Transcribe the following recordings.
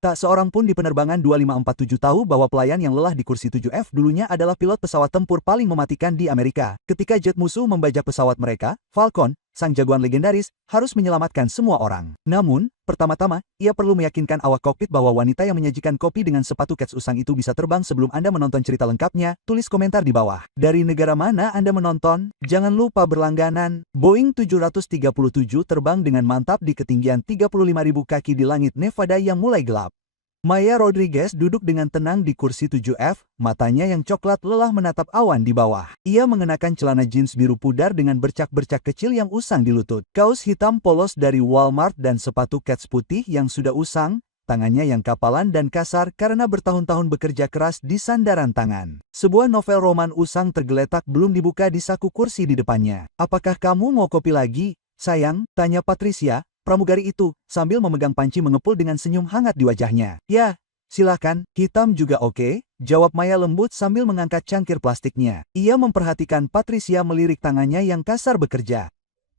Tak seorang pun di penerbangan 2547 tahu bahwa pelayan yang lelah di kursi 7F dulunya adalah pilot pesawat tempur paling mematikan di Amerika. Ketika jet musuh membajak pesawat mereka, Falcon, sang jagoan legendaris, harus menyelamatkan semua orang. Namun, pertama-tama, ia perlu meyakinkan awak kokpit bahwa wanita yang menyajikan kopi dengan sepatu kets usang itu bisa terbang. Sebelum Anda menonton cerita lengkapnya, tulis komentar di bawah. Dari negara mana Anda menonton? Jangan lupa berlangganan. Boeing 737 terbang dengan mantap di ketinggian 35.000 kaki di langit Nevada yang mulai gelap. Maya Rodriguez duduk dengan tenang di kursi 7F, matanya yang coklat lelah menatap awan di bawah. Ia mengenakan celana jeans biru pudar dengan bercak-bercak kecil yang usang di lutut, kaos hitam polos dari Walmart dan sepatu kets putih yang sudah usang, tangannya yang kapalan dan kasar karena bertahun-tahun bekerja keras di sandaran tangan. Sebuah novel roman usang tergeletak belum dibuka di saku kursi di depannya. "Apakah kamu mau kopi lagi, sayang?" tanya Patricia, pramugari itu, sambil memegang panci mengepul dengan senyum hangat di wajahnya. "Ya, silakan, hitam juga oke," jawab Maya lembut sambil mengangkat cangkir plastiknya. Ia memperhatikan Patricia melirik tangannya yang kasar bekerja.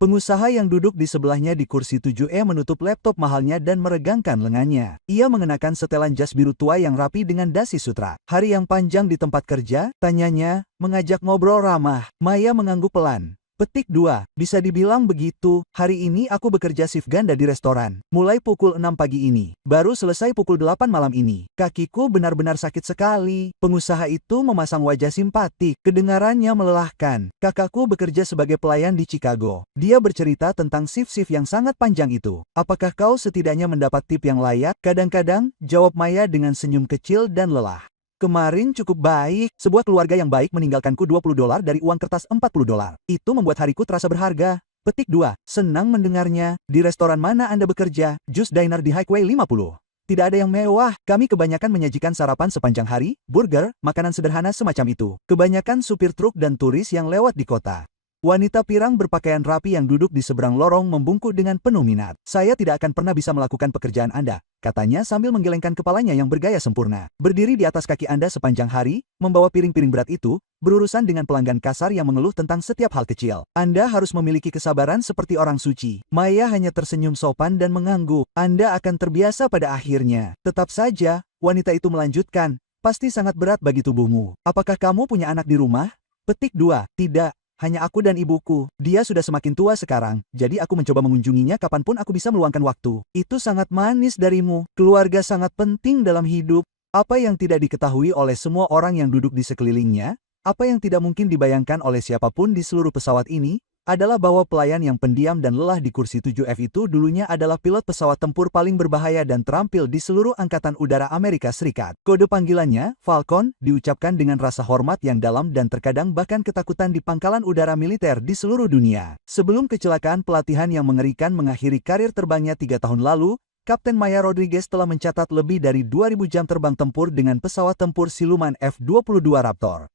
Pengusaha yang duduk di sebelahnya di kursi 7E menutup laptop mahalnya dan meregangkan lengannya. Ia mengenakan setelan jas biru tua yang rapi dengan dasi sutra. "Hari yang panjang di tempat kerja?" tanyanya, mengajak ngobrol ramah. Maya mengangguk pelan. Petik 2, bisa dibilang begitu. Hari ini aku bekerja shift ganda di restoran. Mulai pukul 6 pagi ini. Baru selesai pukul 8 malam ini. Kakiku benar-benar sakit sekali. Pengusaha itu memasang wajah simpatik. Kedengarannya melelahkan. "Kakakku bekerja sebagai pelayan di Chicago. Dia bercerita tentang shift-shift yang sangat panjang itu. Apakah kau setidaknya mendapat tip yang layak?" "Kadang-kadang," jawab Maya dengan senyum kecil dan lelah. "Kemarin cukup baik. Sebuah keluarga yang baik meninggalkanku $20 dari uang kertas $40. Itu membuat hariku terasa berharga." Petik 2, senang mendengarnya. "Di restoran mana Anda bekerja?" "Juice Diner di Highway 50. Tidak ada yang mewah. Kami kebanyakan menyajikan sarapan sepanjang hari, burger, makanan sederhana semacam itu. Kebanyakan supir truk dan turis yang lewat di kota." Wanita pirang berpakaian rapi yang duduk di seberang lorong membungkuk dengan penuh minat. "Saya tidak akan pernah bisa melakukan pekerjaan Anda," katanya sambil menggelengkan kepalanya yang bergaya sempurna. "Berdiri di atas kaki Anda sepanjang hari, membawa piring-piring berat itu, berurusan dengan pelanggan kasar yang mengeluh tentang setiap hal kecil. Anda harus memiliki kesabaran seperti orang suci." Maya hanya tersenyum sopan dan mengangguk. "Anda akan terbiasa pada akhirnya." "Tetap saja," wanita itu melanjutkan, "pasti sangat berat bagi tubuhmu. Apakah kamu punya anak di rumah?" Petik 2, tidak. Hanya aku dan ibuku. Dia sudah semakin tua sekarang, jadi aku mencoba mengunjunginya kapanpun aku bisa meluangkan waktu. "Itu sangat manis darimu. Keluarga sangat penting dalam hidup." Apa yang tidak diketahui oleh semua orang yang duduk di sekelilingnya, apa yang tidak mungkin dibayangkan oleh siapapun di seluruh pesawat ini, adalah bahwa pelayan yang pendiam dan lelah di kursi 7F itu dulunya adalah pilot pesawat tempur paling berbahaya dan terampil di seluruh Angkatan Udara Amerika Serikat. Kode panggilannya, Falcon, diucapkan dengan rasa hormat yang dalam dan terkadang bahkan ketakutan di pangkalan udara militer di seluruh dunia. Sebelum kecelakaan pelatihan yang mengerikan mengakhiri karir terbangnya 3 tahun lalu, Kapten Maya Rodriguez telah mencatat lebih dari 2.000 jam terbang tempur dengan pesawat tempur siluman F-22 Raptor.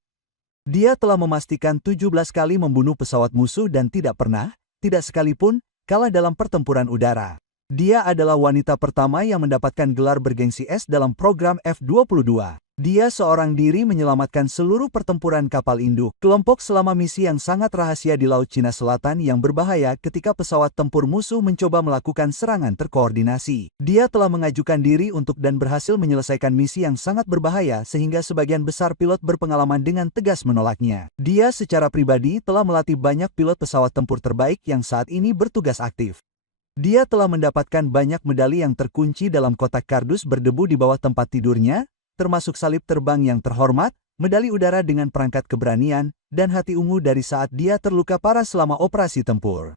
Dia telah memastikan 17 kali membunuh pesawat musuh dan tidak pernah, tidak sekalipun, kalah dalam pertempuran udara. Dia adalah wanita pertama yang mendapatkan gelar bergengsi S dalam program F-22. Dia seorang diri menyelamatkan seluruh pertempuran kapal induk, kelompok selama misi yang sangat rahasia di Laut Cina Selatan yang berbahaya ketika pesawat tempur musuh mencoba melakukan serangan terkoordinasi. Dia telah mengajukan diri untuk dan berhasil menyelesaikan misi yang sangat berbahaya sehingga sebagian besar pilot berpengalaman dengan tegas menolaknya. Dia secara pribadi telah melatih banyak pilot pesawat tempur terbaik yang saat ini bertugas aktif. Dia telah mendapatkan banyak medali yang terkunci dalam kotak kardus berdebu di bawah tempat tidurnya, termasuk salib terbang yang terhormat, medali udara dengan perangkat keberanian, dan hati ungu dari saat dia terluka parah selama operasi tempur.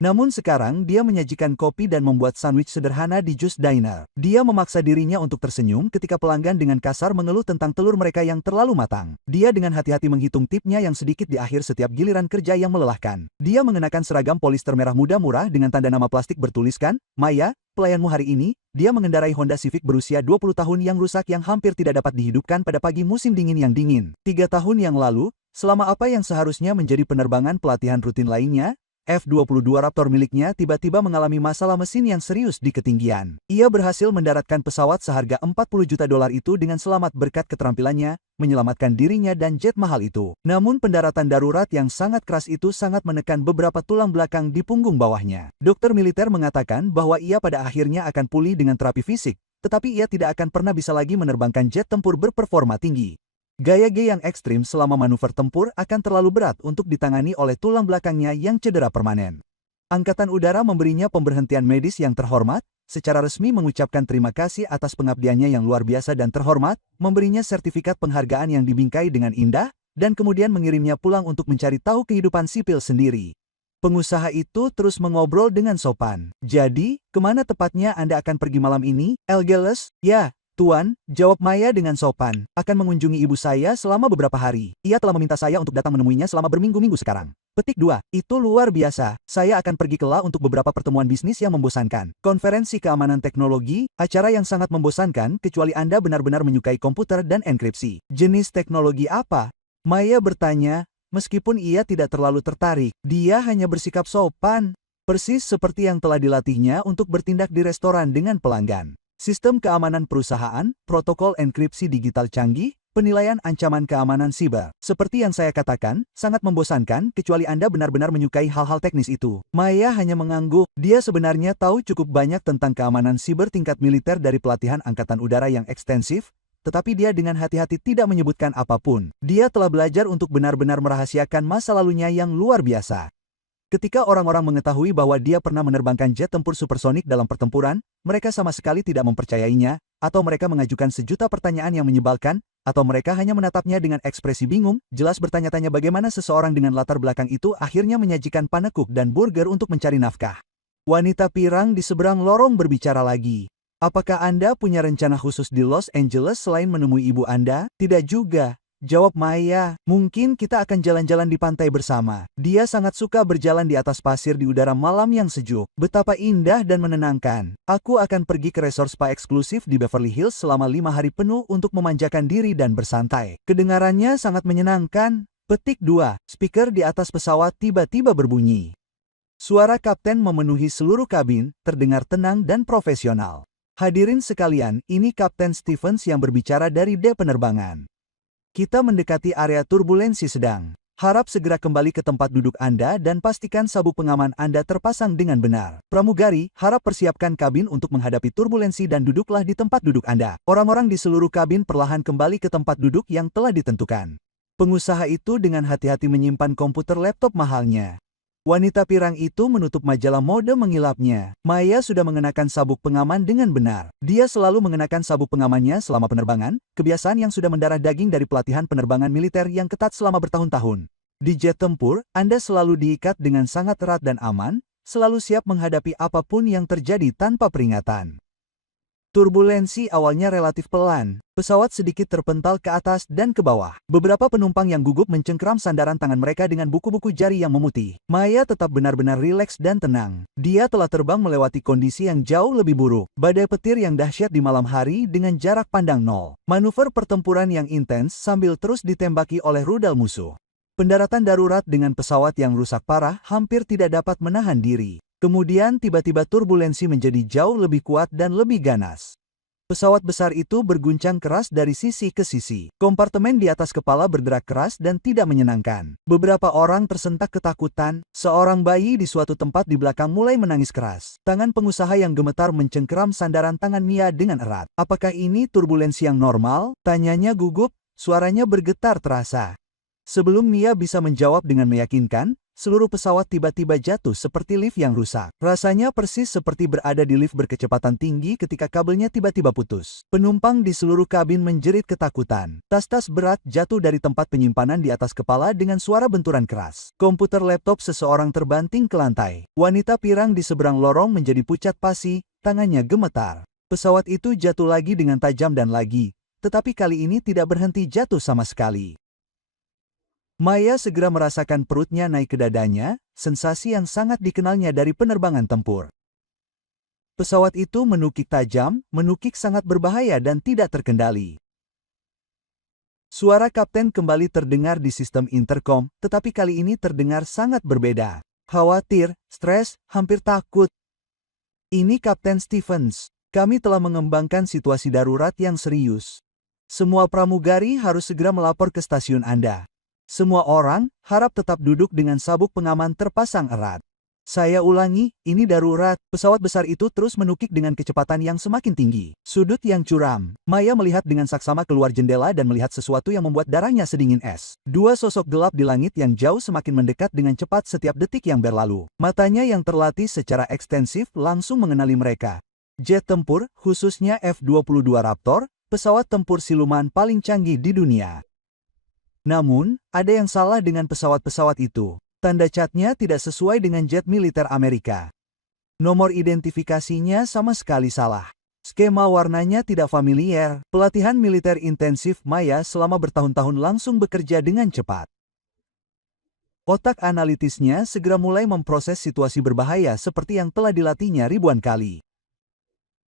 Namun sekarang dia menyajikan kopi dan membuat sandwich sederhana di Juice Diner. Dia memaksa dirinya untuk tersenyum ketika pelanggan dengan kasar mengeluh tentang telur mereka yang terlalu matang. Dia dengan hati-hati menghitung tipnya yang sedikit di akhir setiap giliran kerja yang melelahkan. Dia mengenakan seragam polister merah muda murah dengan tanda nama plastik bertuliskan, "Maya, pelayanmu hari ini." Dia mengendarai Honda Civic berusia 20 tahun yang rusak yang hampir tidak dapat dihidupkan pada pagi musim dingin yang dingin. 3 tahun yang lalu, selama apa yang seharusnya menjadi penerbangan pelatihan rutin lainnya, F-22 Raptor miliknya tiba-tiba mengalami masalah mesin yang serius di ketinggian. Ia berhasil mendaratkan pesawat seharga $40 juta itu dengan selamat berkat keterampilannya, menyelamatkan dirinya dan jet mahal itu. Namun pendaratan darurat yang sangat keras itu sangat menekan beberapa tulang belakang di punggung bawahnya. Dokter militer mengatakan bahwa ia pada akhirnya akan pulih dengan terapi fisik, tetapi ia tidak akan pernah bisa lagi menerbangkan jet tempur berperforma tinggi. Gaya G yang ekstrim selama manuver tempur akan terlalu berat untuk ditangani oleh tulang belakangnya yang cedera permanen. Angkatan Udara memberinya pemberhentian medis yang terhormat, secara resmi mengucapkan terima kasih atas pengabdiannya yang luar biasa dan terhormat, memberinya sertifikat penghargaan yang dibingkai dengan indah, dan kemudian mengirimnya pulang untuk mencari tahu kehidupan sipil sendiri. Pengusaha itu terus mengobrol dengan sopan. Jadi, kemana tepatnya Anda akan pergi malam ini, Elgeles? Ya, Tuan, jawab Maya dengan sopan. Akan mengunjungi ibu saya selama beberapa hari. Ia telah meminta saya untuk datang menemuinya selama berminggu-minggu sekarang. Petik 2. Itu luar biasa. Saya akan pergi ke La untuk beberapa pertemuan bisnis yang membosankan. Konferensi keamanan teknologi, acara yang sangat membosankan kecuali Anda benar-benar menyukai komputer dan enkripsi. Jenis teknologi apa? Maya bertanya. Meskipun ia tidak terlalu tertarik, dia hanya bersikap sopan. Persis seperti yang telah dilatihnya untuk bertindak di restoran dengan pelanggan. Sistem keamanan perusahaan, protokol enkripsi digital canggih, penilaian ancaman keamanan siber. Seperti yang saya katakan, sangat membosankan kecuali Anda benar-benar menyukai hal-hal teknis itu. Maya hanya mengangguk. Dia sebenarnya tahu cukup banyak tentang keamanan siber tingkat militer dari pelatihan Angkatan Udara yang ekstensif, tetapi dia dengan hati-hati tidak menyebutkan apapun. Dia telah belajar untuk benar-benar merahasiakan masa lalunya yang luar biasa. Ketika orang-orang mengetahui bahwa dia pernah menerbangkan jet tempur supersonik dalam pertempuran, mereka sama sekali tidak mempercayainya, atau mereka mengajukan sejuta pertanyaan yang menyebalkan, atau mereka hanya menatapnya dengan ekspresi bingung, jelas bertanya-tanya bagaimana seseorang dengan latar belakang itu akhirnya menyajikan panekuk dan burger untuk mencari nafkah. Wanita pirang di seberang lorong berbicara lagi. Apakah Anda punya rencana khusus di Los Angeles selain menemui ibu Anda? Tidak juga, jawab Maya. Mungkin kita akan jalan-jalan di pantai bersama. Dia sangat suka berjalan di atas pasir di udara malam yang sejuk. Betapa indah dan menenangkan. Aku akan pergi ke resort spa eksklusif di Beverly Hills selama 5 hari penuh untuk memanjakan diri dan bersantai. Kedengarannya sangat menyenangkan. Petik 2. Speaker di atas pesawat tiba-tiba berbunyi. Suara kapten memenuhi seluruh kabin, terdengar tenang dan profesional. Hadirin sekalian, ini Kapten Stevens yang berbicara dari D penerbangan. Kita mendekati area turbulensi sedang. Harap segera kembali ke tempat duduk Anda dan pastikan sabuk pengaman Anda terpasang dengan benar. Pramugari, harap persiapkan kabin untuk menghadapi turbulensi dan duduklah di tempat duduk Anda. Orang-orang di seluruh kabin perlahan kembali ke tempat duduk yang telah ditentukan. Pengusaha itu dengan hati-hati menyimpan komputer laptop mahalnya. Wanita pirang itu menutup majalah mode mengilapnya. Maya sudah mengenakan sabuk pengaman dengan benar. Dia selalu mengenakan sabuk pengamannya selama penerbangan, kebiasaan yang sudah mendarah daging dari pelatihan penerbangan militer yang ketat selama bertahun-tahun. Di jet tempur, Anda selalu diikat dengan sangat erat dan aman, selalu siap menghadapi apapun yang terjadi tanpa peringatan. Turbulensi awalnya relatif pelan. Pesawat sedikit terpental ke atas dan ke bawah. Beberapa penumpang yang gugup mencengkram sandaran tangan mereka dengan buku-buku jari yang memutih. Maya tetap benar-benar rileks dan tenang. Dia telah terbang melewati kondisi yang jauh lebih buruk. Badai petir yang dahsyat di malam hari dengan jarak pandang nol. Manuver pertempuran yang intens sambil terus ditembaki oleh rudal musuh. Pendaratan darurat dengan pesawat yang rusak parah hampir tidak dapat menahan diri. Kemudian tiba-tiba turbulensi menjadi jauh lebih kuat dan lebih ganas. Pesawat besar itu berguncang keras dari sisi ke sisi. Kompartemen di atas kepala berderak keras dan tidak menyenangkan. Beberapa orang tersentak ketakutan. Seorang bayi di suatu tempat di belakang mulai menangis keras. Tangan pengusaha yang gemetar mencengkeram sandaran tangan Mia dengan erat. Apakah ini turbulensi yang normal? Tanyanya gugup, suaranya bergetar terasa. Sebelum Mia bisa menjawab dengan meyakinkan, seluruh pesawat tiba-tiba jatuh seperti lift yang rusak. Rasanya persis seperti berada di lift berkecepatan tinggi ketika kabelnya tiba-tiba putus. Penumpang di seluruh kabin menjerit ketakutan. Tas-tas berat jatuh dari tempat penyimpanan di atas kepala dengan suara benturan keras. Komputer laptop seseorang terbanting ke lantai. Wanita pirang di seberang lorong menjadi pucat pasi, tangannya gemetar. Pesawat itu jatuh lagi dengan tajam dan lagi, tetapi kali ini tidak berhenti jatuh sama sekali. Maya segera merasakan perutnya naik ke dadanya, sensasi yang sangat dikenalnya dari penerbangan tempur. Pesawat itu menukik tajam, menukik sangat berbahaya dan tidak terkendali. Suara kapten kembali terdengar di sistem intercom, tetapi kali ini terdengar sangat berbeda. Khawatir, stres, hampir takut. Ini Kapten Stevens. Kami telah mengembangkan situasi darurat yang serius. Semua pramugari harus segera melapor ke stasiun Anda. Semua orang harap tetap duduk dengan sabuk pengaman terpasang erat. Saya ulangi, ini darurat. Pesawat besar itu terus menukik dengan kecepatan yang semakin tinggi. Sudut yang curam. Maya melihat dengan saksama keluar jendela dan melihat sesuatu yang membuat darahnya sedingin es. Dua sosok gelap di langit yang jauh semakin mendekat dengan cepat setiap detik yang berlalu. Matanya yang terlatih secara ekstensif langsung mengenali mereka. Jet tempur, khususnya F-22 Raptor, pesawat tempur siluman paling canggih di dunia. Namun, ada yang salah dengan pesawat-pesawat itu. Tanda catnya tidak sesuai dengan jet militer Amerika. Nomor identifikasinya sama sekali salah. Skema warnanya tidak familiar. Pelatihan militer intensif Maya selama bertahun-tahun langsung bekerja dengan cepat. Otak analitisnya segera mulai memproses situasi berbahaya seperti yang telah dilatihnya ribuan kali.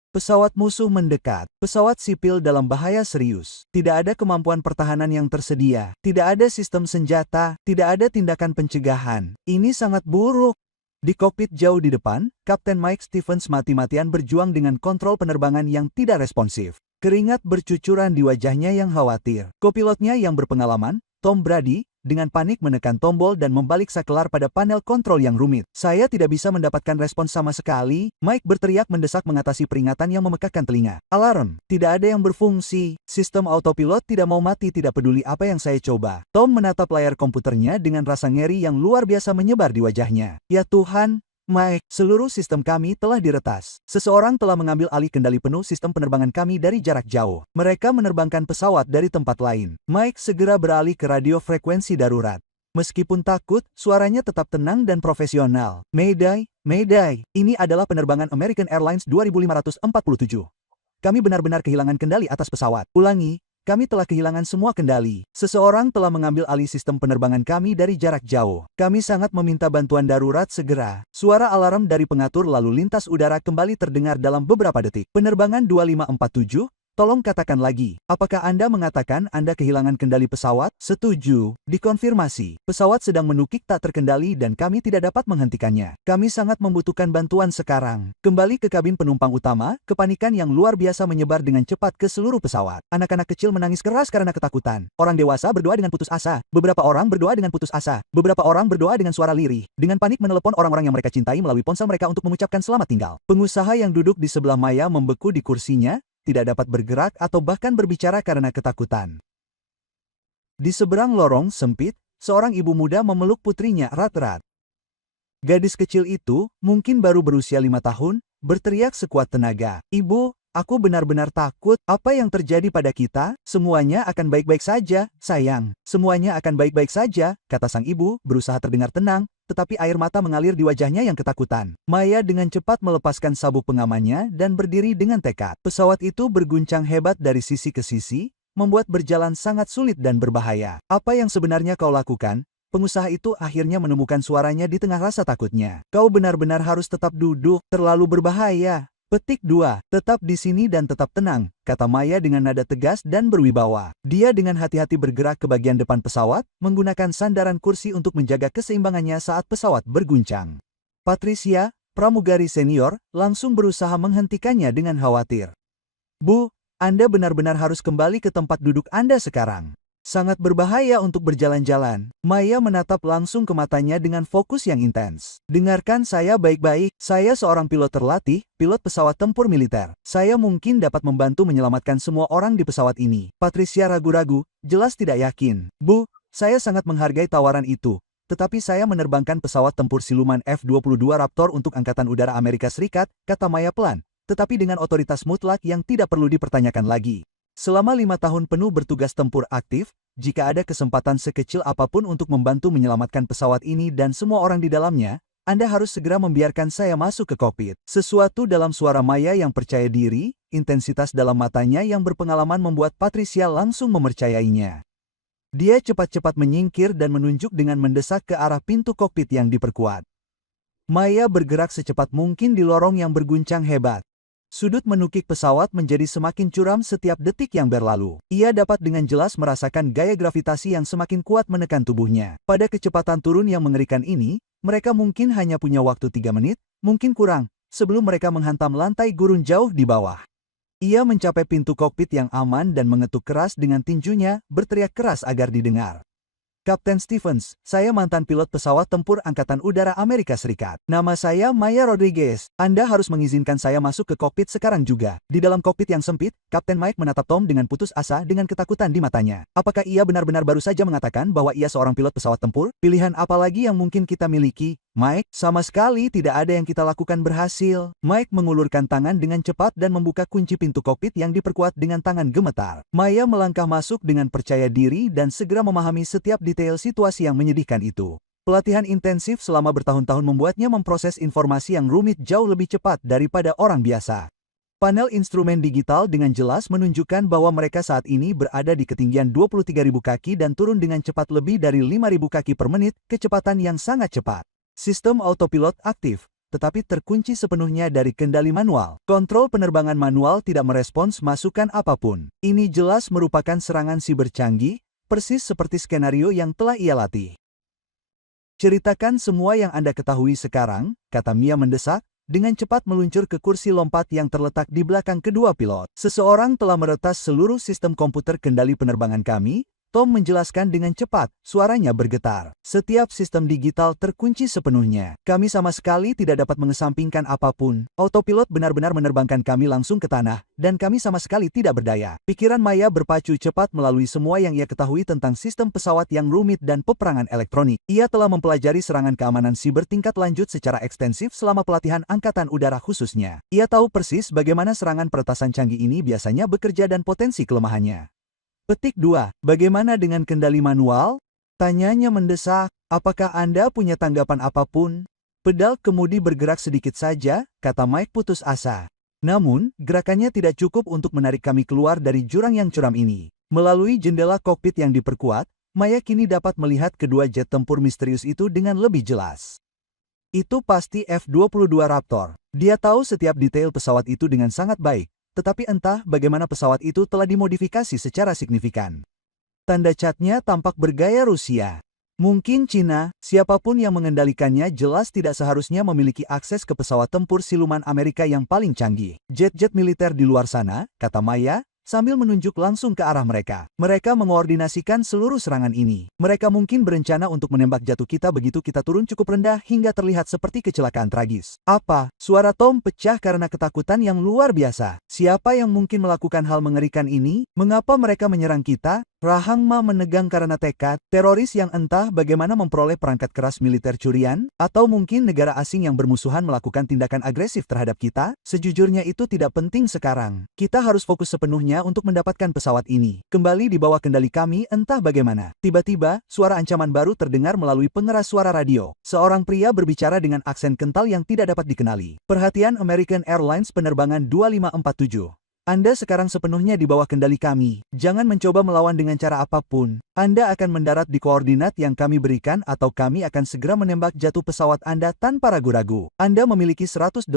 Pesawat musuh mendekat. Pesawat sipil dalam bahaya serius. Tidak ada kemampuan pertahanan yang tersedia. Tidak ada sistem senjata. Tidak ada tindakan pencegahan. Ini sangat buruk. Di kokpit jauh di depan, Kapten Mike Stevens mati-matian berjuang dengan kontrol penerbangan yang tidak responsif. Keringat bercucuran di wajahnya yang khawatir. Kopilotnya yang berpengalaman, Tom Brady, dengan panik menekan tombol dan membalik saklar pada panel kontrol yang rumit. Saya tidak bisa mendapatkan respons sama sekali. Mike berteriak mendesak mengatasi peringatan yang memekakkan telinga. Alarm, tidak ada yang berfungsi. Sistem autopilot tidak mau mati, tidak peduli apa yang saya coba. Tom menatap layar komputernya dengan rasa ngeri yang luar biasa menyebar di wajahnya. Ya Tuhan, Mike, seluruh sistem kami telah diretas. Seseorang telah mengambil alih kendali penuh sistem penerbangan kami dari jarak jauh. Mereka menerbangkan pesawat dari tempat lain. Mike segera beralih ke radio frekuensi darurat. Meskipun takut, suaranya tetap tenang dan profesional. Mayday, Mayday, ini adalah penerbangan American Airlines 2547. Kami benar-benar kehilangan kendali atas pesawat. Ulangi. Kami telah kehilangan semua kendali. Seseorang telah mengambil alih sistem penerbangan kami dari jarak jauh. Kami sangat meminta bantuan darurat segera. Suara alarm dari pengatur lalu lintas udara kembali terdengar dalam beberapa detik. Penerbangan 2547, tolong katakan lagi. Apakah Anda mengatakan Anda kehilangan kendali pesawat? Setuju. Dikonfirmasi. Pesawat sedang menukik tak terkendali dan kami tidak dapat menghentikannya. Kami sangat membutuhkan bantuan sekarang. Kembali ke kabin penumpang utama, kepanikan yang luar biasa menyebar dengan cepat ke seluruh pesawat. Anak-anak kecil menangis keras karena ketakutan. Orang dewasa berdoa dengan putus asa. Beberapa orang berdoa dengan putus asa. Beberapa orang berdoa dengan suara lirih. Dengan panik menelepon orang-orang yang mereka cintai melalui ponsel mereka untuk mengucapkan selamat tinggal. Pengusaha yang duduk di sebelah Maya membeku di kursinya, tidak dapat bergerak atau bahkan berbicara karena ketakutan. Di seberang lorong sempit, seorang ibu muda memeluk putrinya erat-erat. Gadis kecil itu, mungkin baru berusia 5 tahun, berteriak sekuat tenaga. Ibu, aku benar-benar takut. Apa yang terjadi pada kita? Semuanya akan baik-baik saja, sayang. Semuanya akan baik-baik saja, kata sang ibu, berusaha terdengar tenang, tetapi air mata mengalir di wajahnya yang ketakutan. Maya dengan cepat melepaskan sabuk pengamannya dan berdiri dengan tekad. Pesawat itu berguncang hebat dari sisi ke sisi, membuat berjalan sangat sulit dan berbahaya. Apa yang sebenarnya kau lakukan? Pengusaha itu akhirnya menemukan suaranya di tengah rasa takutnya. Kau benar-benar harus tetap duduk, terlalu berbahaya. Petik 2. Tetap di sini dan tetap tenang, kata Maya dengan nada tegas dan berwibawa. Dia dengan hati-hati bergerak ke bagian depan pesawat, menggunakan sandaran kursi untuk menjaga keseimbangannya saat pesawat berguncang. Patricia, pramugari senior, langsung berusaha menghentikannya dengan khawatir. Bu, Anda benar-benar harus kembali ke tempat duduk Anda sekarang. Sangat berbahaya untuk berjalan-jalan. Maya menatap langsung ke matanya dengan fokus yang intens. Dengarkan saya baik-baik. Saya seorang pilot terlatih, pilot pesawat tempur militer. Saya mungkin dapat membantu menyelamatkan semua orang di pesawat ini. Patricia ragu-ragu, jelas tidak yakin. Bu, saya sangat menghargai tawaran itu. Tetapi saya menerbangkan pesawat tempur siluman F-22 Raptor untuk Angkatan Udara Amerika Serikat, kata Maya pelan, tetapi dengan otoritas mutlak yang tidak perlu dipertanyakan lagi. Selama 5 tahun penuh bertugas tempur aktif, jika ada kesempatan sekecil apapun untuk membantu menyelamatkan pesawat ini dan semua orang di dalamnya, Anda harus segera membiarkan saya masuk ke kokpit. Sesuatu dalam suara Maya yang percaya diri, intensitas dalam matanya yang berpengalaman membuat Patricia langsung mempercayainya. Dia cepat-cepat menyingkir dan menunjuk dengan mendesak ke arah pintu kokpit yang diperkuat. Maya bergerak secepat mungkin di lorong yang berguncang hebat. Sudut menukik pesawat menjadi semakin curam setiap detik yang berlalu. Ia dapat dengan jelas merasakan gaya gravitasi yang semakin kuat menekan tubuhnya. Pada kecepatan turun yang mengerikan ini, mereka mungkin hanya punya waktu 3 menit, mungkin kurang, sebelum mereka menghantam lantai gurun jauh di bawah. Ia mencapai pintu kokpit yang aman dan mengetuk keras dengan tinjunya, berteriak keras agar didengar. Kapten Stevens, saya mantan pilot pesawat tempur Angkatan Udara Amerika Serikat. Nama saya Maya Rodriguez. Anda harus mengizinkan saya masuk ke kokpit sekarang juga. Di dalam kokpit yang sempit, Kapten Mike menatap Tom dengan putus asa dengan ketakutan di matanya. Apakah ia benar-benar baru saja mengatakan bahwa ia seorang pilot pesawat tempur? Pilihan apa lagi yang mungkin kita miliki? Mike, sama sekali tidak ada yang kita lakukan berhasil. Mike mengulurkan tangan dengan cepat dan membuka kunci pintu kokpit yang diperkuat dengan tangan gemetar. Maya melangkah masuk dengan percaya diri dan segera memahami setiap detail situasi yang menyedihkan itu. Pelatihan intensif selama bertahun-tahun membuatnya memproses informasi yang rumit jauh lebih cepat daripada orang biasa. Panel instrumen digital dengan jelas menunjukkan bahwa mereka saat ini berada di ketinggian 23.000 kaki dan turun dengan cepat lebih dari 5.000 kaki per menit, kecepatan yang sangat cepat. Sistem autopilot aktif, tetapi terkunci sepenuhnya dari kendali manual. Kontrol penerbangan manual tidak merespons masukan apapun. Ini jelas merupakan serangan siber canggih, persis seperti skenario yang telah ia latih. Ceritakan semua yang Anda ketahui sekarang, kata Mia mendesak, dengan cepat meluncur ke kursi lompat yang terletak di belakang kedua pilot. Seseorang telah meretas seluruh sistem komputer kendali penerbangan kami, Tom menjelaskan dengan cepat, suaranya bergetar. Setiap sistem digital terkunci sepenuhnya. Kami sama sekali tidak dapat mengesampingkan apapun. Autopilot benar-benar menerbangkan kami langsung ke tanah, dan kami sama sekali tidak berdaya. Pikiran Maya berpacu cepat melalui semua yang ia ketahui tentang sistem pesawat yang rumit dan peperangan elektronik. Ia telah mempelajari serangan keamanan siber tingkat lanjut secara ekstensif selama pelatihan Angkatan Udara khususnya. Ia tahu persis bagaimana serangan peretasan canggih ini biasanya bekerja dan potensi kelemahannya. Petik 2. Bagaimana dengan kendali manual? Tanyanya mendesak. Apakah Anda punya tanggapan apapun? Pedal kemudi bergerak sedikit saja, kata Mike putus asa. Namun, gerakannya tidak cukup untuk menarik kami keluar dari jurang yang curam ini. Melalui jendela kokpit yang diperkuat, Maya kini dapat melihat kedua jet tempur misterius itu dengan lebih jelas. Itu pasti F-22 Raptor. Dia tahu setiap detail pesawat itu dengan sangat baik. Tetapi entah bagaimana pesawat itu telah dimodifikasi secara signifikan. Tanda catnya tampak bergaya Rusia. Mungkin Cina, siapapun yang mengendalikannya jelas tidak seharusnya memiliki akses ke pesawat tempur siluman Amerika yang paling canggih. Jet-jet militer di luar sana, kata Maya, sambil menunjuk langsung ke arah mereka. Mereka mengoordinasikan seluruh serangan ini. Mereka mungkin berencana untuk menembak jatuh kita begitu kita turun cukup rendah hingga terlihat seperti kecelakaan tragis. Apa? Suara Tom pecah karena ketakutan yang luar biasa. Siapa yang mungkin melakukan hal mengerikan ini? Mengapa mereka menyerang kita? Rahang Ma menegang karena tekad, teroris yang entah bagaimana memperoleh perangkat keras militer curian, atau mungkin negara asing yang bermusuhan melakukan tindakan agresif terhadap kita. Sejujurnya itu tidak penting sekarang. Kita harus fokus sepenuhnya untuk mendapatkan pesawat ini. Kembali di bawah kendali kami entah bagaimana. Tiba-tiba, suara ancaman baru terdengar melalui pengeras suara radio. Seorang pria berbicara dengan aksen kental yang tidak dapat dikenali. Perhatian American Airlines penerbangan 2547. Anda sekarang sepenuhnya di bawah kendali kami. Jangan mencoba melawan dengan cara apapun. Anda akan mendarat di koordinat yang kami berikan atau kami akan segera menembak jatuh pesawat Anda tanpa ragu-ragu. Anda memiliki 183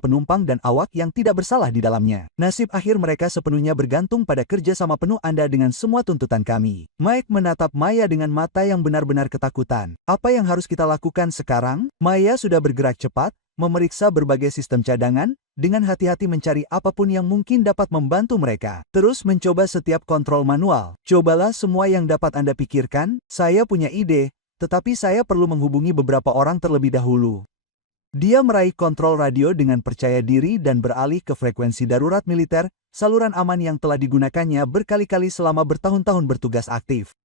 penumpang dan awak yang tidak bersalah di dalamnya. Nasib akhir mereka sepenuhnya bergantung pada kerjasama penuh Anda dengan semua tuntutan kami. Mike menatap Maya dengan mata yang benar-benar ketakutan. Apa yang harus kita lakukan sekarang? Maya sudah bergerak cepat, memeriksa berbagai sistem cadangan, dengan hati-hati mencari apapun yang mungkin dapat membantu mereka. Terus mencoba setiap kontrol manual. Cobalah semua yang dapat Anda pikirkan. Saya punya ide, tetapi saya perlu menghubungi beberapa orang terlebih dahulu. Dia meraih kontrol radio dengan percaya diri dan beralih ke frekuensi darurat militer, saluran aman yang telah digunakannya berkali-kali selama bertahun-tahun bertugas aktif.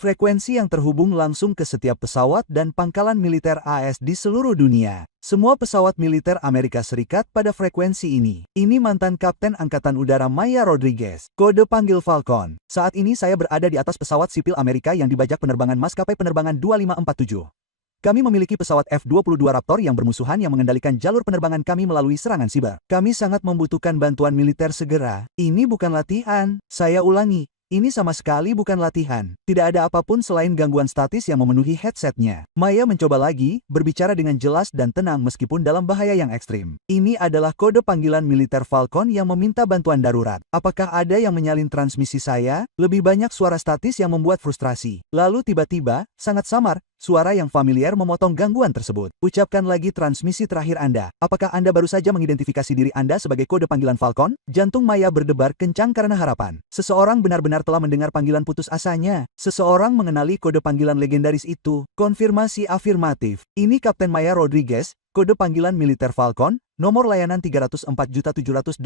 Frekuensi yang terhubung langsung ke setiap pesawat dan pangkalan militer AS di seluruh dunia. Semua pesawat militer Amerika Serikat pada frekuensi ini. Ini mantan Kapten Angkatan Udara Maya Rodriguez. Kode panggil Falcon. Saat ini saya berada di atas pesawat sipil Amerika yang dibajak penerbangan maskapai penerbangan 2547. Kami memiliki pesawat F-22 Raptor yang bermusuhan yang mengendalikan jalur penerbangan kami melalui serangan siber. Kami sangat membutuhkan bantuan militer segera. Ini bukan latihan. Saya ulangi. Ini sama sekali bukan latihan. Tidak ada apapun selain gangguan statis yang memenuhi headsetnya. Maya mencoba lagi, berbicara dengan jelas dan tenang meskipun dalam bahaya yang ekstrim. Ini adalah kode panggilan militer Falcon yang meminta bantuan darurat. Apakah ada yang menyalin transmisi saya? Lebih banyak suara statis yang membuat frustrasi. Lalu tiba-tiba, sangat samar, Suara yang familiar memotong gangguan tersebut. Ucapkan lagi transmisi terakhir Anda. Apakah Anda baru saja mengidentifikasi diri Anda sebagai kode panggilan Falcon? Jantung Maya berdebar kencang karena harapan. Seseorang benar-benar telah mendengar panggilan putus asanya. Seseorang mengenali kode panggilan legendaris itu. Konfirmasi afirmatif. Ini Kapten Maya Rodriguez, kode panggilan militer Falcon, nomor layanan 304.782.947.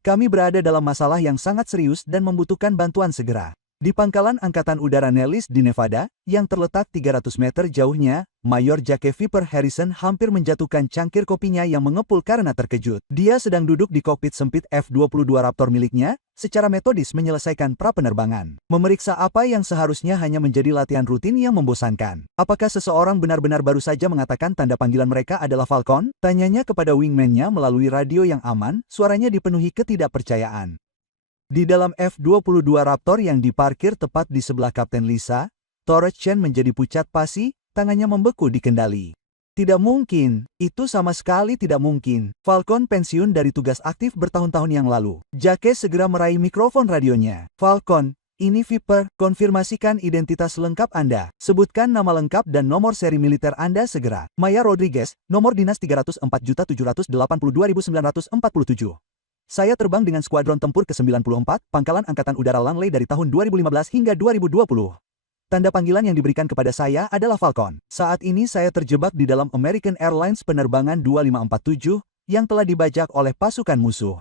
Kami berada dalam masalah yang sangat serius dan membutuhkan bantuan segera. Di pangkalan Angkatan Udara Nellis di Nevada, yang terletak 300 meter jauhnya, Mayor Jake Viper Harrison hampir menjatuhkan cangkir kopinya yang mengepul karena terkejut. Dia sedang duduk di kokpit sempit F-22 Raptor miliknya, secara metodis menyelesaikan pra-penerbangan. Memeriksa apa yang seharusnya hanya menjadi latihan rutin yang membosankan. Apakah seseorang benar-benar baru saja mengatakan tanda panggilan mereka adalah Falcon? Tanyanya kepada wingman-nya melalui radio yang aman, suaranya dipenuhi ketidakpercayaan. Di dalam F-22 Raptor yang diparkir tepat di sebelah Kapten Lisa, Torres Chen menjadi pucat pasi, tangannya membeku di kendali. Tidak mungkin, itu sama sekali tidak mungkin. Falcon pensiun dari tugas aktif bertahun-tahun yang lalu. Jake segera meraih mikrofon radionya. Falcon, ini Viper, konfirmasikan identitas lengkap Anda. Sebutkan nama lengkap dan nomor seri militer Anda segera. Maya Rodriguez, nomor dinas 304.782.947. Saya terbang dengan skuadron tempur ke-94, Pangkalan Angkatan Udara Langley dari tahun 2015 hingga 2020. Tanda panggilan yang diberikan kepada saya adalah Falcon. Saat ini saya terjebak di dalam American Airlines penerbangan 2547 yang telah dibajak oleh pasukan musuh.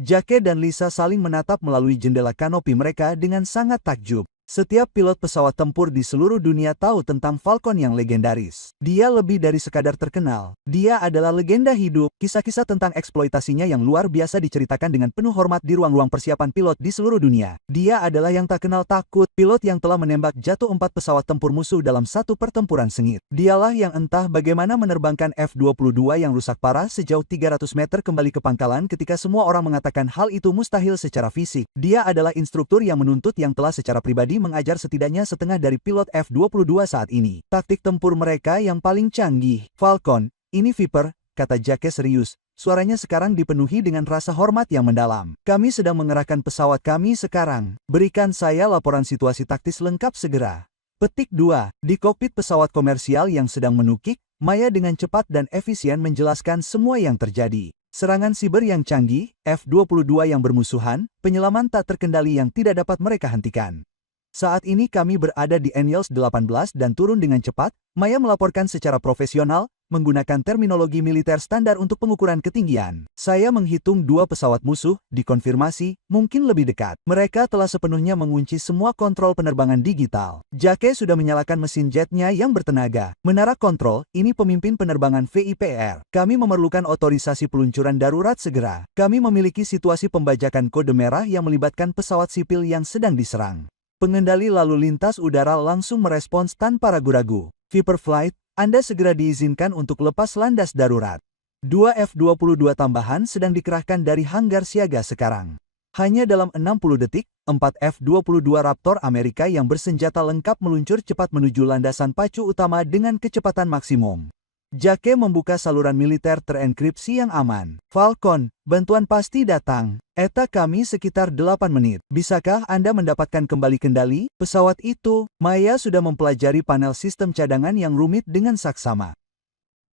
Jake dan Lisa saling menatap melalui jendela kanopi mereka dengan sangat takjub. Setiap pilot pesawat tempur di seluruh dunia tahu tentang Falcon yang legendaris. Dia lebih dari sekadar terkenal. Dia adalah legenda hidup. Kisah-kisah tentang eksploitasinya yang luar biasa diceritakan dengan penuh hormat di ruang-ruang persiapan pilot di seluruh dunia. Dia adalah yang tak kenal takut, pilot yang telah menembak jatuh 4 pesawat tempur musuh dalam satu pertempuran sengit. Dialah yang entah bagaimana menerbangkan F-22 yang rusak parah sejauh 300 meter kembali ke pangkalan ketika semua orang mengatakan hal itu mustahil secara fisik. Dia adalah instruktur yang menuntut yang telah secara pribadi mengajar setidaknya setengah dari pilot F-22 saat ini. Taktik tempur mereka yang paling canggih. Falcon, ini Viper, kata Jake serius. Suaranya sekarang dipenuhi dengan rasa hormat yang mendalam. Kami sedang mengerahkan pesawat kami sekarang. Berikan saya laporan situasi taktis lengkap segera. Petik 2. Di kokpit pesawat komersial yang sedang menukik, Maya dengan cepat dan efisien menjelaskan semua yang terjadi. Serangan siber yang canggih, F-22 yang bermusuhan, penyelaman tak terkendali yang tidak dapat mereka hentikan. Saat ini kami berada di Daniels 18 dan turun dengan cepat, Maya melaporkan secara profesional, menggunakan terminologi militer standar untuk pengukuran ketinggian. Saya menghitung 2 pesawat musuh, dikonfirmasi, mungkin lebih dekat. Mereka telah sepenuhnya mengunci semua kontrol penerbangan digital. Jake sudah menyalakan mesin jetnya yang bertenaga. Menara kontrol, ini pemimpin penerbangan VIPR. Kami memerlukan otorisasi peluncuran darurat segera. Kami memiliki situasi pembajakan kode merah yang melibatkan pesawat sipil yang sedang diserang. Pengendali lalu lintas udara langsung merespons tanpa ragu-ragu. Viper Flight, Anda segera diizinkan untuk lepas landas darurat. 2 F-22 tambahan sedang dikerahkan dari hanggar siaga sekarang. Hanya dalam 60 detik, 4 F-22 Raptor Amerika yang bersenjata lengkap meluncur cepat menuju landasan pacu utama dengan kecepatan maksimum. Jake membuka saluran militer terenkripsi yang aman. Falcon, bantuan pasti datang. Eta kami sekitar 8 menit. Bisakah Anda mendapatkan kembali kendali? Pesawat itu, Maya sudah mempelajari panel sistem cadangan yang rumit dengan saksama.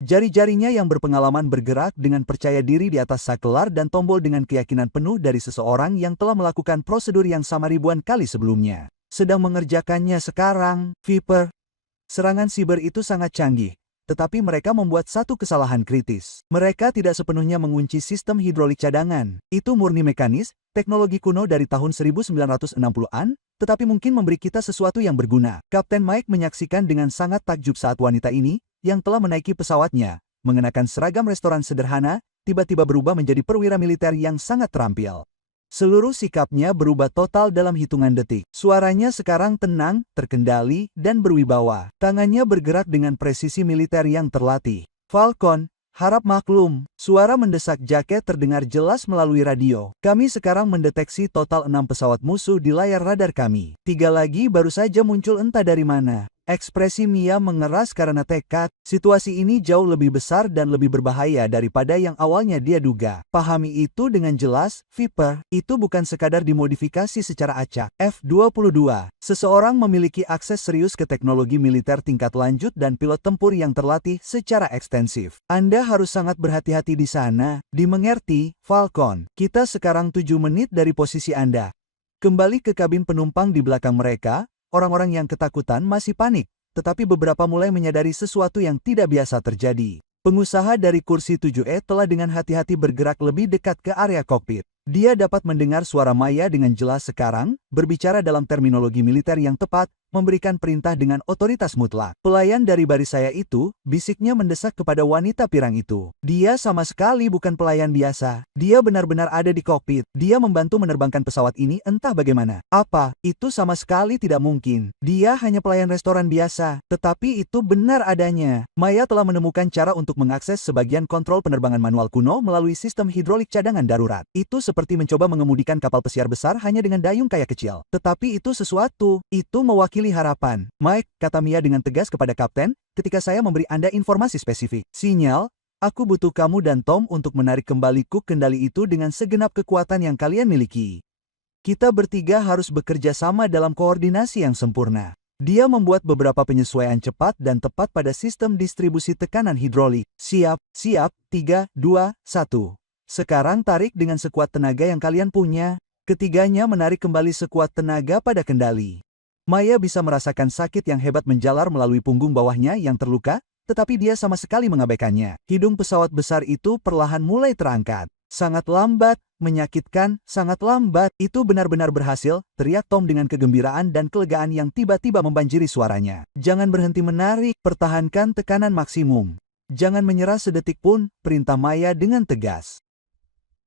Jari-jarinya yang berpengalaman bergerak dengan percaya diri di atas saklar dan tombol dengan keyakinan penuh dari seseorang yang telah melakukan prosedur yang sama ribuan kali sebelumnya. Sedang mengerjakannya sekarang, Viper. Serangan siber itu sangat canggih. Tetapi mereka membuat satu kesalahan kritis. Mereka tidak sepenuhnya mengunci sistem hidrolik cadangan. Itu murni mekanis, teknologi kuno dari tahun 1960-an, tetapi mungkin memberi kita sesuatu yang berguna. Kapten Mike menyaksikan dengan sangat takjub saat wanita ini, yang telah menaiki pesawatnya, mengenakan seragam restoran sederhana, tiba-tiba berubah menjadi perwira militer yang sangat terampil. Seluruh sikapnya berubah total dalam hitungan detik. Suaranya sekarang tenang, terkendali, dan berwibawa. Tangannya bergerak dengan presisi militer yang terlatih. Falcon, harap maklum. Suara mendesak Jake terdengar jelas melalui radio. Kami sekarang mendeteksi total 6 pesawat musuh di layar radar kami. 3 lagi baru saja muncul entah dari mana. Ekspresi Mia mengeras karena tekad. Situasi ini jauh lebih besar dan lebih berbahaya daripada yang awalnya dia duga. Pahami itu dengan jelas, Viper. Itu bukan sekadar dimodifikasi secara acak. F-22. Seseorang memiliki akses serius ke teknologi militer tingkat lanjut dan pilot tempur yang terlatih secara ekstensif. Anda harus sangat berhati-hati di sana. Dimengerti, Falcon. Kita sekarang 7 menit dari posisi Anda. Kembali ke kabin penumpang di belakang mereka. Orang-orang yang ketakutan masih panik, tetapi beberapa mulai menyadari sesuatu yang tidak biasa terjadi. Pengusaha dari kursi 7E telah dengan hati-hati bergerak lebih dekat ke area kokpit. Dia dapat mendengar suara Maya dengan jelas sekarang, berbicara dalam terminologi militer yang tepat, memberikan perintah dengan otoritas mutlak. Pelayan dari baris saya itu, bisiknya mendesak kepada wanita pirang itu. Dia sama sekali bukan pelayan biasa. Dia benar-benar ada di kokpit. Dia membantu menerbangkan pesawat ini entah bagaimana. Apa? Itu sama sekali tidak mungkin. Dia hanya pelayan restoran biasa. Tetapi itu benar adanya. Maya telah menemukan cara untuk mengakses sebagian kontrol penerbangan manual kuno melalui sistem hidrolik cadangan darurat. Itu seperti mencoba mengemudikan kapal pesiar besar hanya dengan dayung kayak kecil. Tetapi itu sesuatu. Itu mewakili harapan. Mike, kata Mia dengan tegas kepada kapten, ketika saya memberi Anda informasi spesifik. Sinyal, aku butuh kamu dan Tom untuk menarik kembali kuk kendali itu dengan segenap kekuatan yang kalian miliki. Kita bertiga harus bekerja sama dalam koordinasi yang sempurna. Dia membuat beberapa penyesuaian cepat dan tepat pada sistem distribusi tekanan hidrolik. Siap, siap, 3, 2, 1. Sekarang tarik dengan sekuat tenaga yang kalian punya. Ketiganya menarik kembali sekuat tenaga pada kendali. Maya bisa merasakan sakit yang hebat menjalar melalui punggung bawahnya yang terluka, tetapi dia sama sekali mengabaikannya. Hidung pesawat besar itu perlahan mulai terangkat. Sangat lambat, menyakitkan, sangat lambat. Itu benar-benar berhasil, teriak Tom dengan kegembiraan dan kelegaan yang tiba-tiba membanjiri suaranya. Jangan berhenti menarik, pertahankan tekanan maksimum. Jangan menyerah sedetik pun, perintah Maya dengan tegas.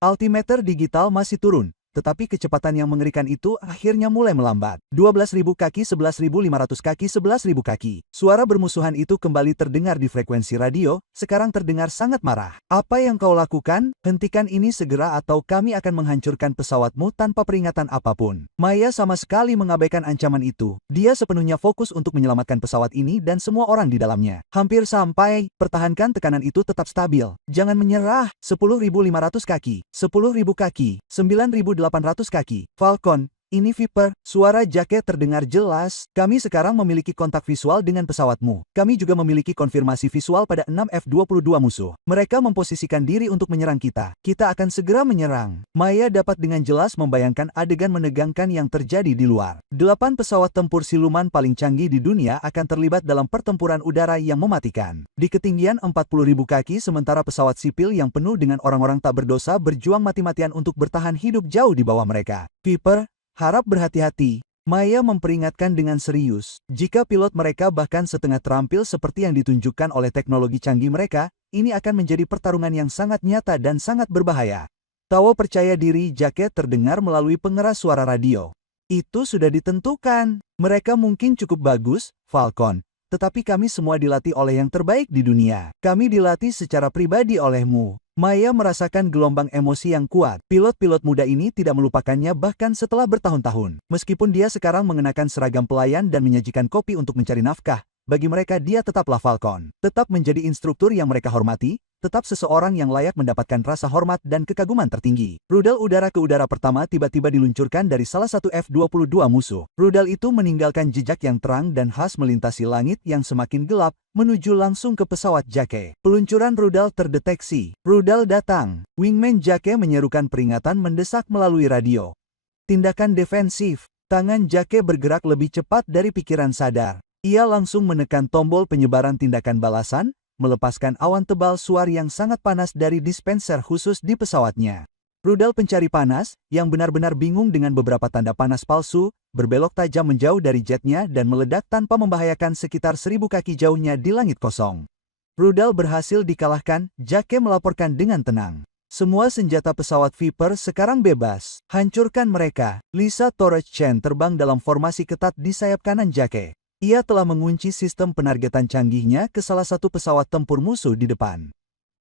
Altimeter digital masih turun. Tetapi kecepatan yang mengerikan itu akhirnya mulai melambat. 12.000 kaki, 11.500 kaki, 11.000 kaki. Suara bermusuhan itu kembali terdengar di frekuensi radio, sekarang terdengar sangat marah. Apa yang kau lakukan? Hentikan ini segera atau kami akan menghancurkan pesawatmu tanpa peringatan apapun. Maya sama sekali mengabaikan ancaman itu. Dia sepenuhnya fokus untuk menyelamatkan pesawat ini dan semua orang di dalamnya. Hampir sampai, pertahankan tekanan itu tetap stabil. Jangan menyerah. 10.500 kaki, 10.000 kaki, 9.800 kaki. Falcon, ini Viper. Suara Jake terdengar jelas. Kami sekarang memiliki kontak visual dengan pesawatmu. Kami juga memiliki konfirmasi visual pada 6 F-22 musuh. Mereka memposisikan diri untuk menyerang kita. Kita akan segera menyerang. Maya dapat dengan jelas membayangkan adegan menegangkan yang terjadi di luar. 8 pesawat tempur siluman paling canggih di dunia akan terlibat dalam pertempuran udara yang mematikan. Di ketinggian 40.000 kaki sementara pesawat sipil yang penuh dengan orang-orang tak berdosa berjuang mati-matian untuk bertahan hidup jauh di bawah mereka. Viper, harap berhati-hati. Maya memperingatkan dengan serius. Jika pilot mereka bahkan setengah terampil seperti yang ditunjukkan oleh teknologi canggih mereka, ini akan menjadi pertarungan yang sangat nyata dan sangat berbahaya. Tawa percaya diri Jake terdengar melalui pengeras suara radio. Itu sudah ditentukan. Mereka mungkin cukup bagus, Falcon. Tetapi kami semua dilatih oleh yang terbaik di dunia. Kami dilatih secara pribadi olehmu. Maya merasakan gelombang emosi yang kuat. Pilot-pilot muda ini tidak melupakannya bahkan setelah bertahun-tahun. Meskipun dia sekarang mengenakan seragam pelayan dan menyajikan kopi untuk mencari nafkah, bagi mereka dia tetaplah Falcon. Tetap menjadi instruktur yang mereka hormati, tetap seseorang yang layak mendapatkan rasa hormat dan kekaguman tertinggi. Rudal udara ke udara pertama tiba-tiba diluncurkan dari salah satu F-22 musuh. Rudal itu meninggalkan jejak yang terang dan khas melintasi langit yang semakin gelap, menuju langsung ke pesawat Jake. Peluncuran rudal terdeteksi. Rudal datang. Wingman Jake menyerukan peringatan mendesak melalui radio. Tindakan defensif. Tangan Jake bergerak lebih cepat dari pikiran sadar. Ia langsung menekan tombol penyebaran tindakan balasan, melepaskan awan tebal suar yang sangat panas dari dispenser khusus di pesawatnya. Rudal pencari panas, yang benar-benar bingung dengan beberapa tanda panas palsu, berbelok tajam menjauh dari jetnya dan meledak tanpa membahayakan sekitar 1.000 kaki jauhnya di langit kosong. Rudal berhasil dikalahkan, Jake melaporkan dengan tenang. Semua senjata pesawat Viper sekarang bebas. Hancurkan mereka. Lisa Torres Chen terbang dalam formasi ketat di sayap kanan Jake. Ia telah mengunci sistem penargetan canggihnya ke salah satu pesawat tempur musuh di depan.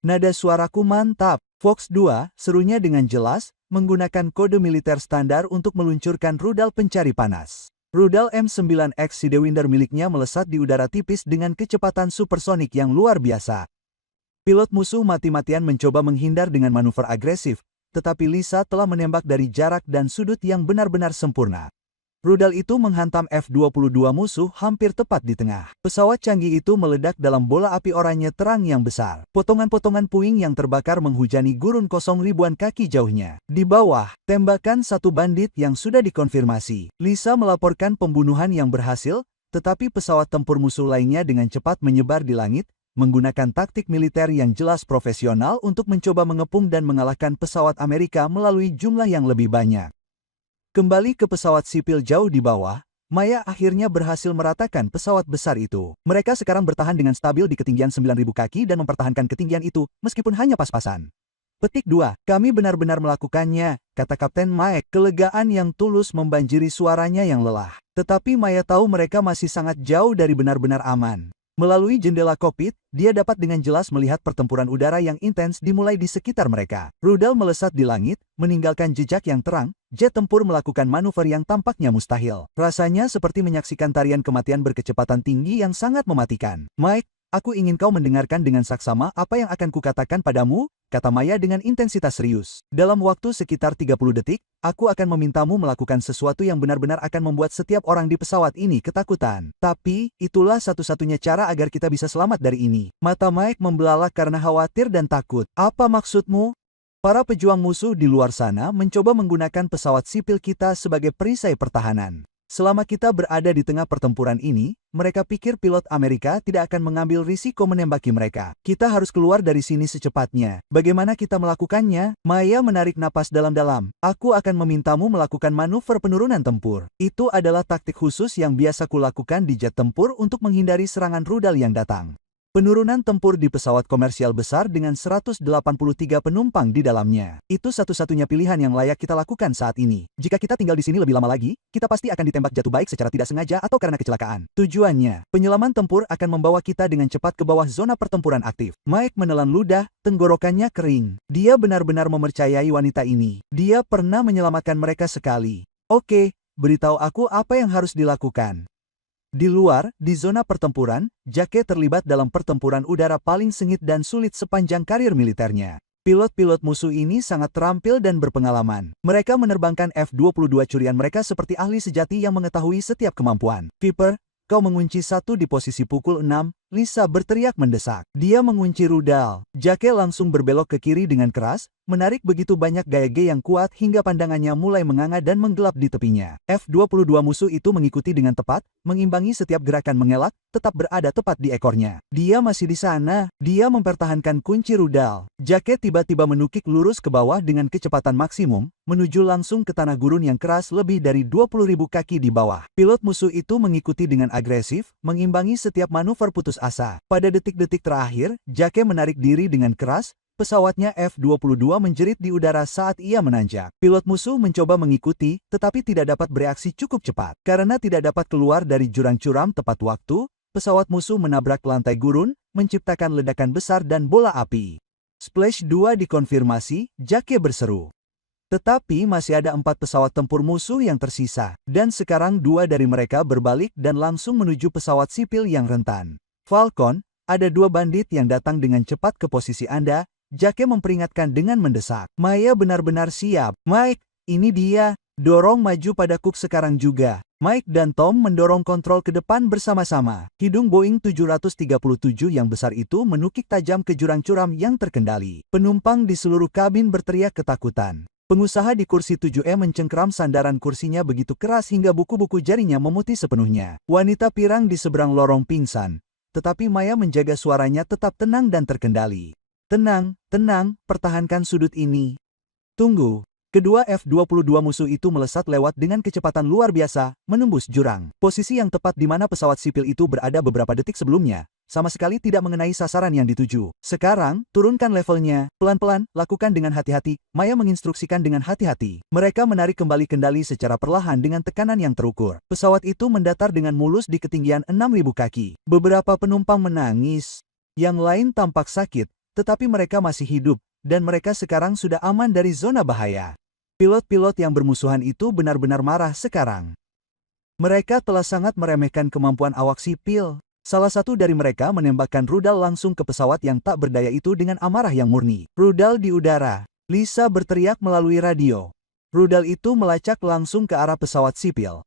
Nada suaraku mantap. Fox 2, serunya dengan jelas, menggunakan kode militer standar untuk meluncurkan rudal pencari panas. Rudal M9X Sidewinder miliknya melesat di udara tipis dengan kecepatan supersonik yang luar biasa. Pilot musuh mati-matian mencoba menghindar dengan manuver agresif, tetapi Lisa telah menembak dari jarak dan sudut yang benar-benar sempurna. Rudal itu menghantam F-22 musuh hampir tepat di tengah. Pesawat canggih itu meledak dalam bola api oranye terang yang besar. Potongan-potongan puing yang terbakar menghujani gurun kosong ribuan kaki jauhnya. Di bawah, tembakan satu bandit yang sudah dikonfirmasi. Lisa melaporkan pembunuhan yang berhasil, tetapi pesawat tempur musuh lainnya dengan cepat menyebar di langit, menggunakan taktik militer yang jelas profesional untuk mencoba mengepung dan mengalahkan pesawat Amerika melalui jumlah yang lebih banyak. Kembali ke pesawat sipil jauh di bawah, Maya akhirnya berhasil meratakan pesawat besar itu. Mereka sekarang bertahan dengan stabil di ketinggian 9.000 kaki dan mempertahankan ketinggian itu, meskipun hanya pas-pasan. Petik 2, kami benar-benar melakukannya, kata Kapten Mike. Kelegaan yang tulus membanjiri suaranya yang lelah. Tetapi Maya tahu mereka masih sangat jauh dari benar-benar aman. Melalui jendela kokpit, dia dapat dengan jelas melihat pertempuran udara yang intens dimulai di sekitar mereka. Rudal melesat di langit, meninggalkan jejak yang terang, jet tempur melakukan manuver yang tampaknya mustahil. Rasanya seperti menyaksikan tarian kematian berkecepatan tinggi yang sangat mematikan. Mike, aku ingin kau mendengarkan dengan saksama apa yang akan kukatakan padamu, kata Maya dengan intensitas serius. Dalam waktu sekitar 30 detik, aku akan memintamu melakukan sesuatu yang benar-benar akan membuat setiap orang di pesawat ini ketakutan. Tapi, itulah satu-satunya cara agar kita bisa selamat dari ini. Mata Mike membelalak karena khawatir dan takut. Apa maksudmu? Para pejuang musuh di luar sana mencoba menggunakan pesawat sipil kita sebagai perisai pertahanan. Selama kita berada di tengah pertempuran ini, mereka pikir pilot Amerika tidak akan mengambil risiko menembaki mereka. Kita harus keluar dari sini secepatnya. Bagaimana kita melakukannya? Maya menarik napas dalam-dalam. Aku akan memintamu melakukan manuver penurunan tempur. Itu adalah taktik khusus yang biasa kulakukan di jet tempur untuk menghindari serangan rudal yang datang. Penurunan tempur di pesawat komersial besar dengan 183 penumpang di dalamnya. Itu satu-satunya pilihan yang layak kita lakukan saat ini. Jika kita tinggal di sini lebih lama lagi, kita pasti akan ditembak jatuh baik secara tidak sengaja atau karena kecelakaan. Tujuannya, penyelaman tempur akan membawa kita dengan cepat ke bawah zona pertempuran aktif. Mike menelan ludah, tenggorokannya kering. Dia benar-benar mempercayai wanita ini. Dia pernah menyelamatkan mereka sekali. Oke, beritahu aku apa yang harus dilakukan. Di luar, di zona pertempuran, Jake terlibat dalam pertempuran udara paling sengit dan sulit sepanjang karir militernya. Pilot-pilot musuh ini sangat terampil dan berpengalaman. Mereka menerbangkan F-22 curian mereka seperti ahli sejati yang mengetahui setiap kemampuan. Viper, kau mengunci satu di posisi pukul 6, Lisa berteriak mendesak. Dia mengunci rudal. Jake langsung berbelok ke kiri dengan keras, menarik begitu banyak gaya G yang kuat hingga pandangannya mulai menganga dan menggelap di tepinya. F-22 musuh itu mengikuti dengan tepat, mengimbangi setiap gerakan mengelak, tetap berada tepat di ekornya. Dia masih di sana. Dia mempertahankan kunci rudal. Jake tiba-tiba menukik lurus ke bawah dengan kecepatan maksimum, menuju langsung ke tanah gurun yang keras lebih dari 20.000 kaki di bawah. Pilot musuh itu mengikuti dengan agresif, mengimbangi setiap manuver putus asa. Pada detik-detik terakhir, Jake menarik diri dengan keras. Pesawatnya F-22 menjerit di udara saat ia menanjak. Pilot musuh mencoba mengikuti, tetapi tidak dapat bereaksi cukup cepat. Karena tidak dapat keluar dari jurang curam tepat waktu, pesawat musuh menabrak lantai gurun, menciptakan ledakan besar dan bola api. Splash 2 dikonfirmasi, Jake berseru. Tetapi masih ada 4 pesawat tempur musuh yang tersisa, dan sekarang 2 dari mereka berbalik dan langsung menuju pesawat sipil yang rentan. Falcon, ada 2 bandit yang datang dengan cepat ke posisi Anda. Jake memperingatkan dengan mendesak. Maya benar-benar siap. Mike, ini dia. Dorong maju pada Cook sekarang juga. Mike dan Tom mendorong kontrol ke depan bersama-sama. Hidung Boeing 737 yang besar itu menukik tajam ke jurang curam yang terkendali. Penumpang di seluruh kabin berteriak ketakutan. Pengusaha di kursi 7E mencengkram sandaran kursinya begitu keras hingga buku-buku jarinya memutih sepenuhnya. Wanita pirang di seberang lorong pingsan. Tetapi Maya menjaga suaranya tetap tenang dan terkendali. Tenang, tenang, pertahankan sudut ini. Tunggu. Kedua F-22 musuh itu melesat lewat dengan kecepatan luar biasa, menembus jurang. Posisi yang tepat di mana pesawat sipil itu berada beberapa detik sebelumnya, sama sekali tidak mengenai sasaran yang dituju. Sekarang, turunkan levelnya, pelan-pelan, lakukan dengan hati-hati. Maya menginstruksikan dengan hati-hati. Mereka menarik kembali kendali secara perlahan dengan tekanan yang terukur. Pesawat itu mendatar dengan mulus di ketinggian 6.000 kaki. Beberapa penumpang menangis. Yang lain tampak sakit. Tetapi mereka masih hidup, dan mereka sekarang sudah aman dari zona bahaya. Pilot-pilot yang bermusuhan itu benar-benar marah sekarang. Mereka telah sangat meremehkan kemampuan awak sipil. Salah satu dari mereka menembakkan rudal langsung ke pesawat yang tak berdaya itu dengan amarah yang murni. Rudal di udara. Lisa berteriak melalui radio. Rudal itu melacak langsung ke arah pesawat sipil.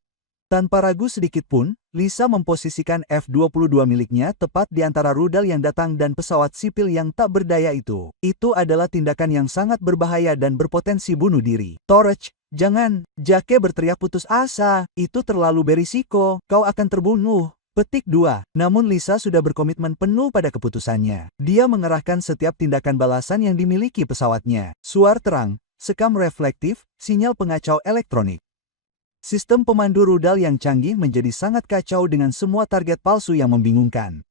Tanpa ragu sedikit pun, Lisa memposisikan F-22 miliknya tepat di antara rudal yang datang dan pesawat sipil yang tak berdaya itu. Itu adalah tindakan yang sangat berbahaya dan berpotensi bunuh diri. Torch, jangan! Jake berteriak putus asa. Itu terlalu berisiko. Kau akan terbunuh. Petik 2. Namun Lisa sudah berkomitmen penuh pada keputusannya. Dia mengerahkan setiap tindakan balasan yang dimiliki pesawatnya. Suar terang, sekam reflektif, sinyal pengacau elektronik. Sistem pemandu rudal yang canggih menjadi sangat kacau dengan semua target palsu yang membingungkan.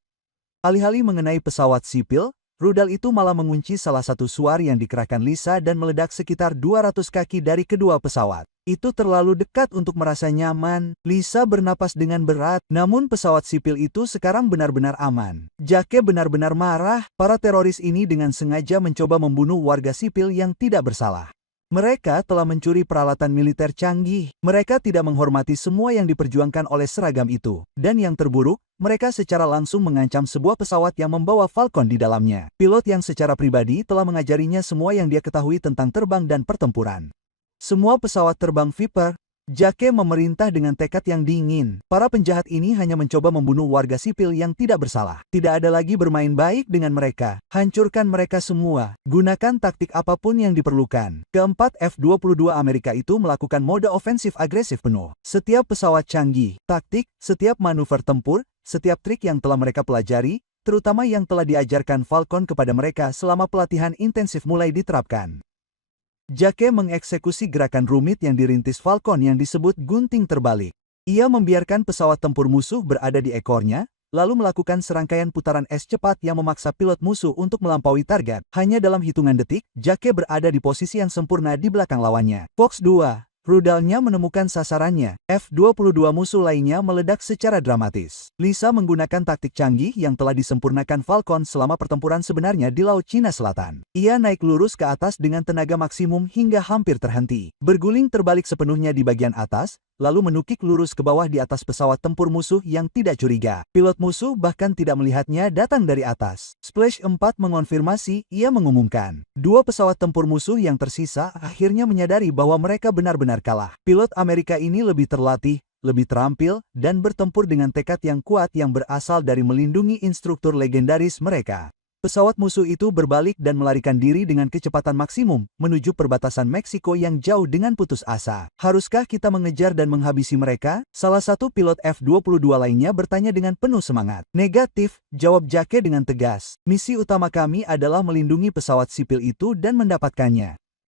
Alih-alih mengenai pesawat sipil, rudal itu malah mengunci salah satu suar yang dikerahkan Lisa dan meledak sekitar 200 kaki dari kedua pesawat. Itu terlalu dekat untuk merasa nyaman. Lisa bernapas dengan berat, namun pesawat sipil itu sekarang benar-benar aman. Jake benar-benar marah. Para teroris ini dengan sengaja mencoba membunuh warga sipil yang tidak bersalah. Mereka telah mencuri peralatan militer canggih. Mereka tidak menghormati semua yang diperjuangkan oleh seragam itu. Dan yang terburuk, mereka secara langsung mengancam sebuah pesawat yang membawa Falcon di dalamnya. Pilot yang secara pribadi telah mengajarinya semua yang dia ketahui tentang terbang dan pertempuran. Semua pesawat terbang Viper. Jake memerintah dengan tekad yang dingin. Para penjahat ini hanya mencoba membunuh warga sipil yang tidak bersalah. Tidak ada lagi bermain baik dengan mereka. Hancurkan mereka semua. Gunakan taktik apapun yang diperlukan. Keempat F-22 Amerika itu melakukan mode ofensif agresif penuh. Setiap pesawat canggih, taktik, setiap manuver tempur, setiap trik yang telah mereka pelajari, terutama yang telah diajarkan Falcon kepada mereka selama pelatihan intensif mulai diterapkan. Jake mengeksekusi gerakan rumit yang dirintis Falcon yang disebut gunting terbalik. Ia membiarkan pesawat tempur musuh berada di ekornya, lalu melakukan serangkaian putaran es cepat yang memaksa pilot musuh untuk melampaui target. Hanya dalam hitungan detik, Jake berada di posisi yang sempurna di belakang lawannya. Fox 2. Rudalnya menemukan sasarannya. F-22 musuh lainnya meledak secara dramatis. Lisa menggunakan taktik canggih yang telah disempurnakan Falcon selama pertempuran sebenarnya di Laut Cina Selatan. Ia naik lurus ke atas dengan tenaga maksimum hingga hampir terhenti. Berguling terbalik sepenuhnya di bagian atas, lalu menukik lurus ke bawah di atas pesawat tempur musuh yang tidak curiga. Pilot musuh bahkan tidak melihatnya datang dari atas. Splash 4 mengonfirmasi, ia mengumumkan. Dua pesawat tempur musuh yang tersisa akhirnya menyadari bahwa mereka benar-benar kalah. Pilot Amerika ini lebih terlatih, lebih terampil, dan bertempur dengan tekad yang kuat yang berasal dari melindungi instruktur legendaris mereka. Pesawat musuh itu berbalik dan melarikan diri dengan kecepatan maksimum menuju perbatasan Meksiko yang jauh dengan putus asa. Haruskah kita mengejar dan menghabisi mereka? Salah satu pilot F-22 lainnya bertanya dengan penuh semangat. Negatif, jawab Jake dengan tegas. Misi utama kami adalah melindungi pesawat sipil itu dan mendapatkannya.